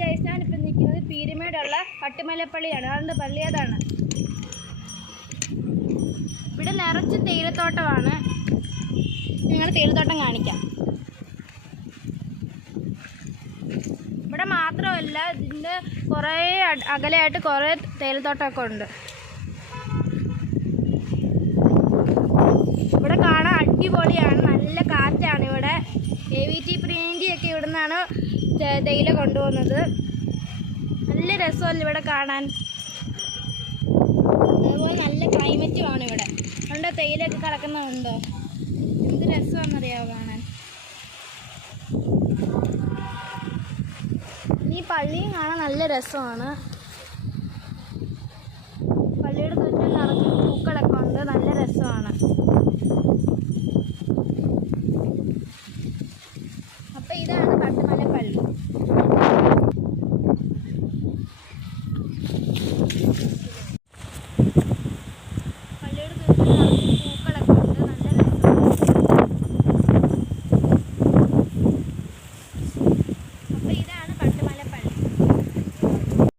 Guys ഞാനിപ്പോൾ നിൽക്കുന്നത് പീരുമേടുള്ള പട്ടുമലപ്പള്ളിയാണ് അതുകൊണ്ട് പള്ളി? അതാണ്. ഇവിടെ നിറച്ച് തേയിലത്തോട്ടമാണ്. നിങ്ങൾ തേയിലത്തോട്ടം കാണിക്കാം. ഇവിടെ മാത്രമല്ല ഇതിന്റെ കുറേ അകലെയായിട്ട് കുറേ തേയിലത്തോട്ടമൊക്കെ ഉണ്ട്. ഇവിടെ കാണാൻ അടിപൊളിയാണ്. നല്ല കാറ്റാണ് ഇവിടെ. എ വി ടി പ്രിയങ്കിയൊക്കെ ഇവിടെ നിന്നാണ് തേയില കൊണ്ടുപോകുന്നത്. നല്ല രസമല്ല ഇവിടെ കാണാൻ. അതുപോലെ നല്ല ക്ലൈമറ്റുമാണ് ഇവിടെ. അതുകൊണ്ട് തേയിലൊക്കെ കിടക്കുന്നുണ്ടോ എന്ത് രസമാണെന്നറിയാമോ കാണാൻ? ഈ പള്ളിയും കാണാൻ നല്ല രസമാണ് പള്ളിയുടെ ചുറ്റും നിറച്ച് പൂക്കളൊക്കെ ഉണ്ട് നല്ല രസമാണ് അപ്പൊ ഇതാണ് പട്ടുമല പള്ളി